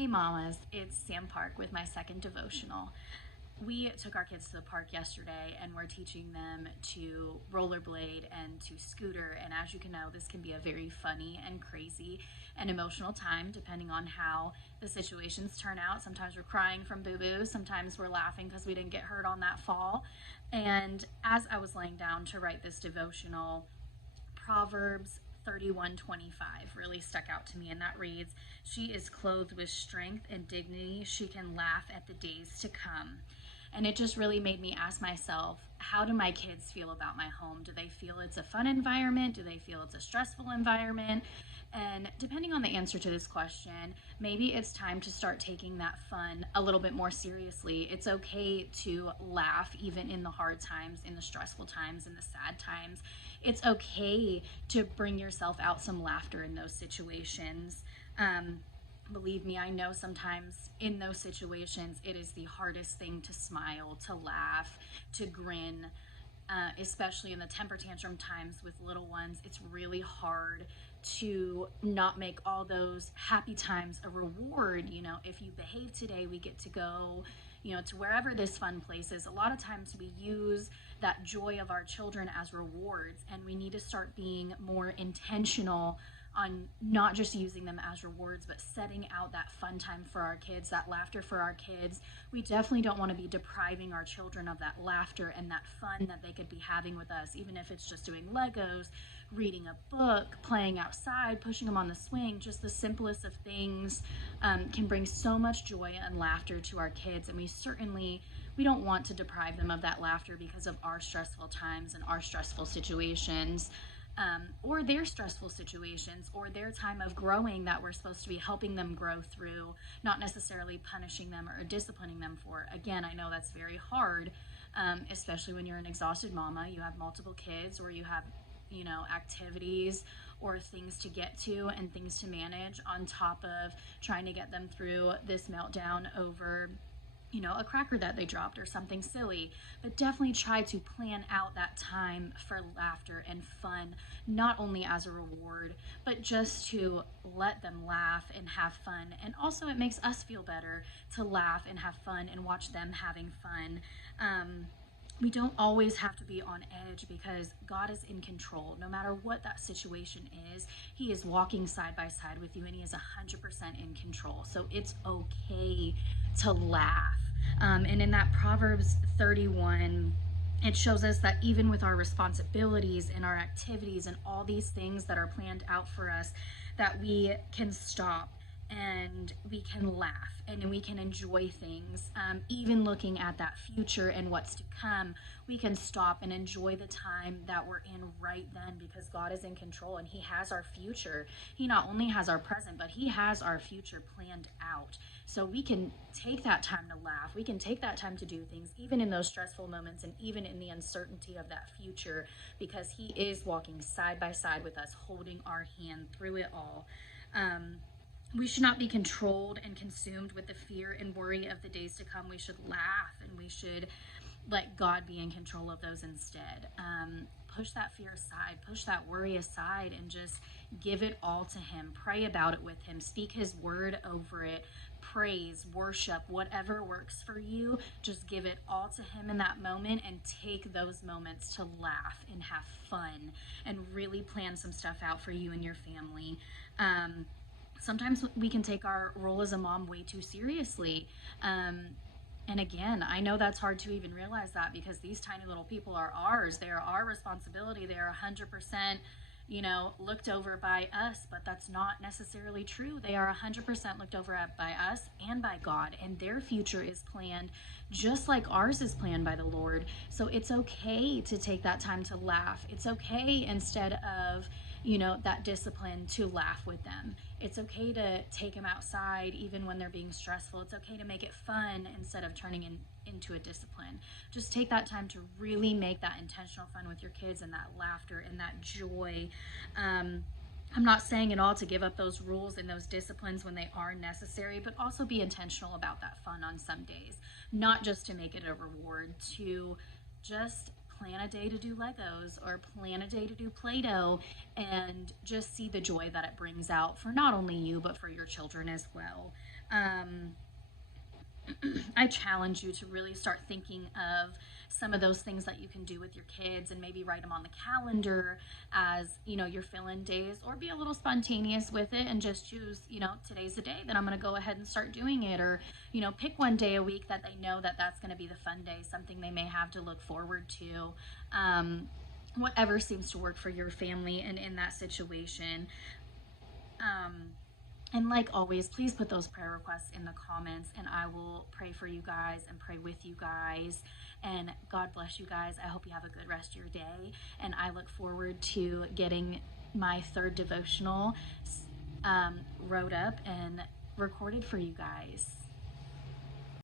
Hey mamas, it's Sam Park with my second devotional. We took our kids to the park yesterday and we're teaching them to rollerblade and to scooter. And as you can know, this can be a very funny and crazy and emotional time depending on how the situations turn out. Sometimes we're crying from boo-boo, sometimes we're laughing because we didn't get hurt on that fall. And as I was laying down to write this devotional, Proverbs 31:25 really stuck out to me, and that reads, "She is clothed with strength and dignity. She can laugh at the days to come." And it just really made me ask myself, how do my kids feel about my home? Do they feel it's a fun environment? Do they feel it's a stressful environment? And depending on the answer to this question, maybe it's time to start taking that fun a little bit more seriously. It's okay to laugh even in the hard times, in the stressful times, in the sad times. It's okay to bring yourself out some laughter in those situations. Believe me, I know sometimes in those situations it is the hardest thing to smile, to laugh, to grin, especially in the temper tantrum times with little ones. It's really hard to not make all those happy times a reward. If you behave today, we get to go, to wherever this fun place is. A lot of times we use that joy of our children as rewards, and we need to start being more intentional on not just using them as rewards, but setting out that fun time for our kids, that laughter for our kids. We definitely don't want to be depriving our children of that laughter and that fun that they could be having with us, even if it's just doing Legos, reading a book, playing outside, pushing them on the swing. Just the simplest of things can bring so much joy and laughter to our kids, and we don't want to deprive them of that laughter because of our stressful times and our stressful situations. Or their stressful situations, or their time of growing that we're supposed to be helping them grow through, not necessarily punishing them or disciplining them for. Again, I know that's very hard, especially when you're an exhausted mama. You have multiple kids, or you have, activities or things to get to and things to manage on top of trying to get them through this meltdown over a cracker that they dropped or something silly. But definitely try to plan out that time for laughter and fun, not only as a reward, but just to let them laugh and have fun. And also, it makes us feel better to laugh and have fun and watch them having fun. We don't always have to be on edge because God is in control. No matter what that situation is, He is walking side by side with you, and He is 100% in control. So it's okay to laugh. And in that Proverbs 31, it shows us that even with our responsibilities and our activities and all these things that are planned out for us, that we can stop and we can laugh and we can enjoy things. Even looking at that future and what's to come, we can stop and enjoy the time that we're in right then, because God is in control and He has our future. He not only has our present, but He has our future planned out. So we can take that time to laugh. We can take that time to do things, even in those stressful moments and even in the uncertainty of that future, because He is walking side by side with us, holding our hand through it all. We should not be controlled and consumed with the fear and worry of the days to come. We should laugh and we should let God be in control of those instead. Push that fear aside, push that worry aside, and just give it all to Him. Pray about it with Him. Speak His word over it. Praise, worship, whatever works for you. Just give it all to Him in that moment, and take those moments to laugh and have fun and really plan some stuff out for you and your family. Sometimes we can take our role as a mom way too seriously. And again, I know that's hard to even realize that, because these tiny little people are ours. They are our responsibility. They are 100%, looked over by us, but that's not necessarily true. They are 100% looked over by us and by God, and their future is planned just like ours is planned by the Lord. So it's okay to take that time to laugh. It's okay, instead of that discipline, to laugh with them. It's okay to take them outside even when they're being stressful. It's okay to make it fun instead of turning into a discipline. Just take that time to really make that intentional fun with your kids, and that laughter and that joy. I'm not saying at all to give up those rules and those disciplines when they are necessary, but also be intentional about that fun on some days, not just to make it a reward, to just plan a day to do Legos or plan a day to do Play-Doh, and just see the joy that it brings out for not only you, but for your children as well. I challenge you to really start thinking of some of those things that you can do with your kids, and maybe write them on the calendar as, your fill-in days, or be a little spontaneous with it and just choose, today's the day that I'm going to go ahead and start doing it, or, pick one day a week that they know that that's going to be the fun day, something they may have to look forward to. Whatever seems to work for your family and in that situation. And like always, please put those prayer requests in the comments, and I will pray for you guys and pray with you guys. And God bless you guys. I hope you have a good rest of your day. And I look forward to getting my third devotional wrote up and recorded for you guys.